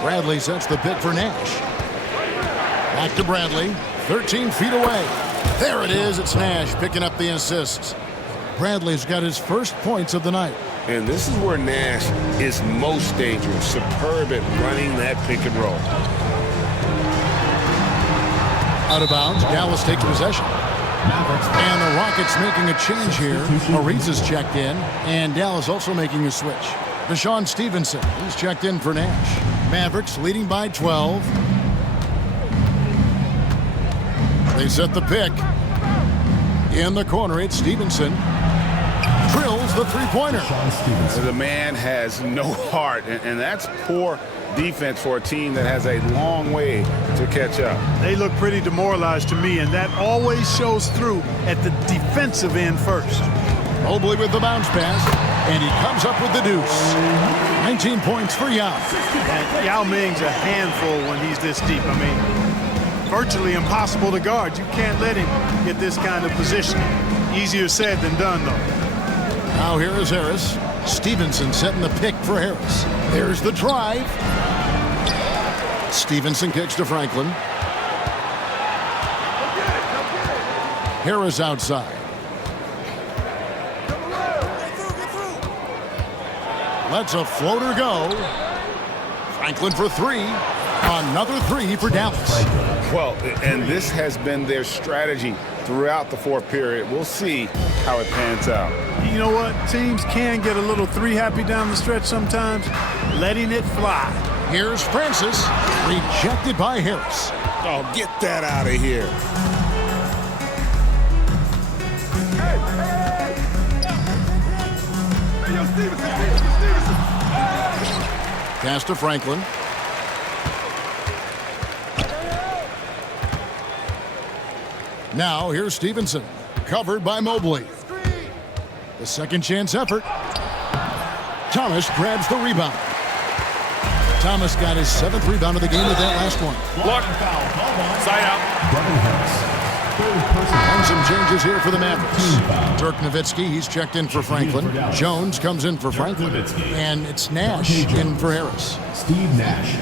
Bradley sets the pick for Nash. Back to Bradley. 13 feet away. There it is. It's Nash picking up the assist. Bradley's got his first points of the night. And this is where Nash is most dangerous. Superb at running that pick and roll. Out of bounds. Dallas takes possession. And the Rockets making a change here. Ariza's checked in. And Dallas also making a switch. Deshaun Stevenson, he's checked in for Nash. Mavericks leading by 12. They set the pick. In the corner, it's Stevenson. Drills the three-pointer. The man has no heart, and that's poor defense for a team that has a long way to catch up. They look pretty demoralized to me, and that always shows through at the defensive end first. Mobley with the bounce pass, and he comes up with the deuce. 19 points for Yao. And Yao Ming's a handful when he's this deep. I mean, virtually impossible to guard. You can't let him get this kind of position. Easier said than done, though. Now here is Harris. Stevenson setting the pick for Harris. There's the drive. Stevenson kicks to Franklin. Harris outside. Lets a floater go. Franklin for three. Another three for Dallas. Well, and this has been their strategy throughout the fourth period. We'll see how it pans out. You know what? Teams can get a little three-happy down the stretch sometimes. Letting it fly. Here's Francis. Rejected by Harris. Oh, get that out of here. Pass to Franklin. Now here's Stevenson. Covered by Mobley. The second chance effort. Thomas grabs the rebound. Thomas got his 7th rebound of the game with that last one. Look. Side out. And some changes here for the Mavericks. Dirk Nowitzki, he's checked in for Franklin. Jones comes in for Franklin. And it's Nash in for Harris. Steve Nash.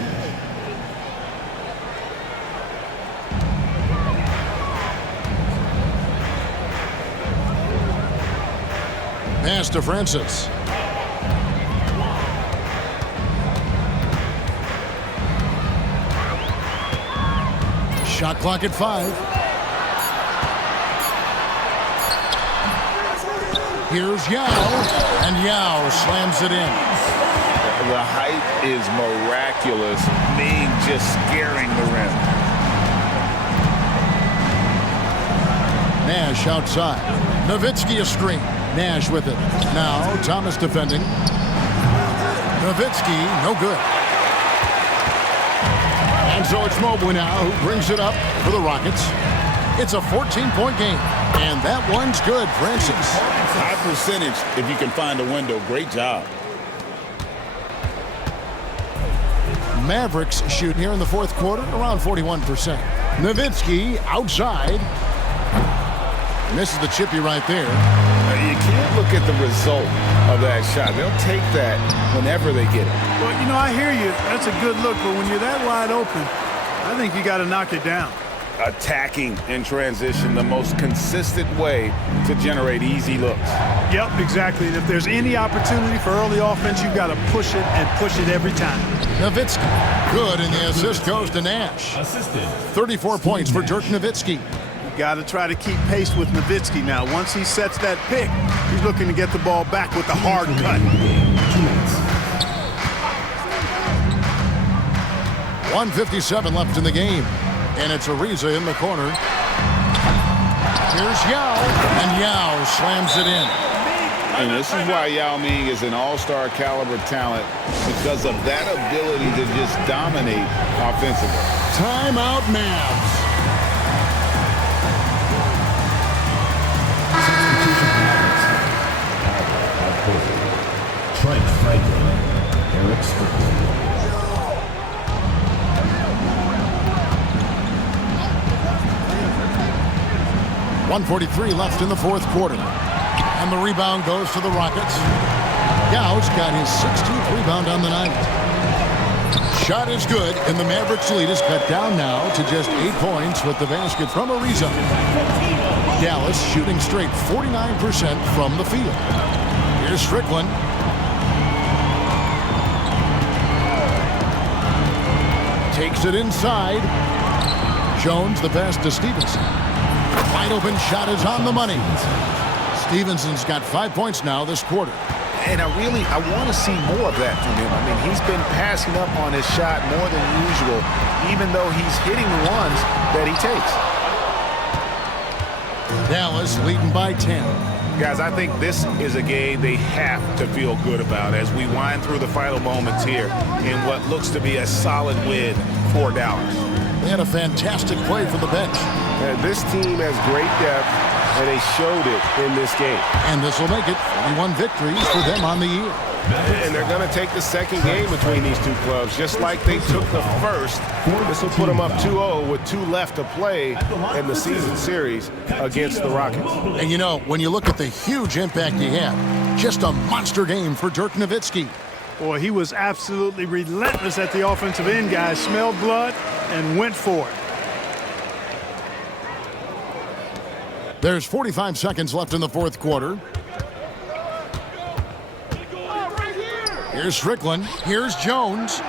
Pass to Francis. Shot clock at 5. Here's Yao, and Yao slams it in. The height is miraculous, Ming just scaring the rim. Nash outside. Nowitzki a screen. Nash with it. Now Thomas defending. Nowitzki, no good. And so it's Mobley now who brings it up for the Rockets. It's a 14-point game, and that one's good, Francis. High percentage if you can find a window. Great job. Mavericks shoot here in the fourth quarter around 41%. Nowitzki outside. Misses the chippy right there. You can't look at the result of that shot. They'll take that whenever they get it. Well, you know, I hear you. That's a good look, but when you're that wide open, I think you got to knock it down. Attacking in transition, the most consistent way to generate easy looks. Yep, exactly. And if there's any opportunity for early offense, you've got to push it and push it every time. Nowitzki, good, and the assist goes to Nash. Assisted. 34 points for Dirk Nowitzki. Got to try to keep pace with Nowitzki now. Once he sets that pick, he's looking to get the ball back with a hard cut. 1:57 left in the game. And it's Ariza in the corner. Here's Yao. And Yao slams it in. And this is why Yao Ming is an all-star caliber talent, because of that ability to just dominate offensively. Timeout, Mavs. Trent Franklin, Eric Strickland. 1:43 left in the fourth quarter. And the rebound goes to the Rockets. Yao's got his 16th rebound on the night. Shot is good, and the Mavericks lead is cut down now to just 8 points with the basket from Ariza. Dallas shooting straight 49% from the field. Here's Strickland. Takes it inside. Jones, the pass to Stevenson. Wide open shot is on the money. Stevenson's got 5 points now this quarter. And I want to see more of that from him. I mean, he's been passing up on his shot more than usual, even though he's hitting the ones that he takes. Dallas leading by 10. Guys, I think this is a game they have to feel good about as we wind through the final moments here in what looks to be a solid win for Dallas. They had a fantastic play from the bench. This team has great depth, and they showed it in this game. And this will make it 41 victories for them on the year. And they're going to take the second game between these two clubs, just like they took the first. This will put them up 2-0 with 2 left to play in the season series against the Rockets. And you know, when you look at the huge impact he had, just a monster game for Dirk Nowitzki. Boy, he was absolutely relentless at the offensive end, guys. Smelled blood and went for it. There's 45 seconds left in the fourth quarter. Here's Strickland. Here's Jones.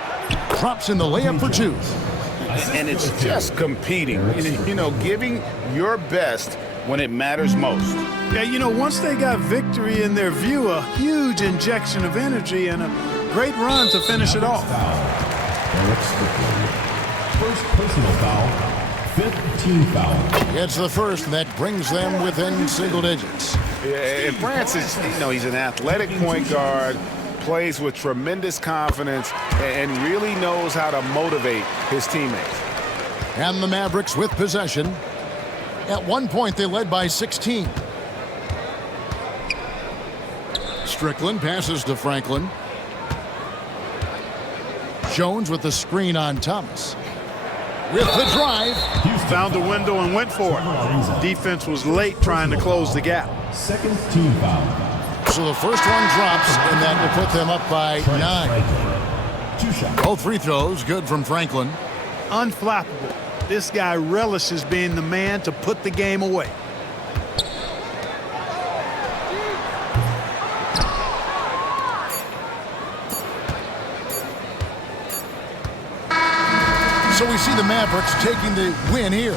Drops in the layup for 2. And it's just competing, you know, giving your best when it matters most. Yeah, you know, once they got victory in their view, a huge injection of energy and a great run to finish it off. Eric Strickland. First personal foul, 5th team foul. It's the first, and that brings them within single digits. Yeah, and Francis, you know, he's an athletic point guard, plays with tremendous confidence, and really knows how to motivate his teammates. And the Mavericks with possession. At one point, they led by 16. Strickland passes to Franklin. Jones with the screen on Thomas. With the drive. Found a window and went for it. Defense was late trying to close the gap. Second team foul. So the first one drops, and that will put them up by 9. 2 shots. Both free throws good from Franklin. Unflappable. This guy relishes being the man to put the game away. So we see the Mavericks taking the win here.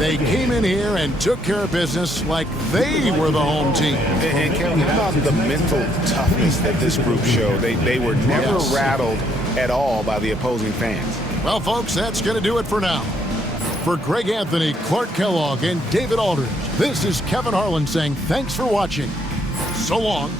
They came in here and took care of business like they were the home team. And Kevin, how about the mental toughness that this group showed? They were never rattled at all by the opposing fans. Well, folks, that's going to do it for now. For Greg Anthony, Clark Kellogg, and David Aldridge, this is Kevin Harlan saying thanks for watching. So long.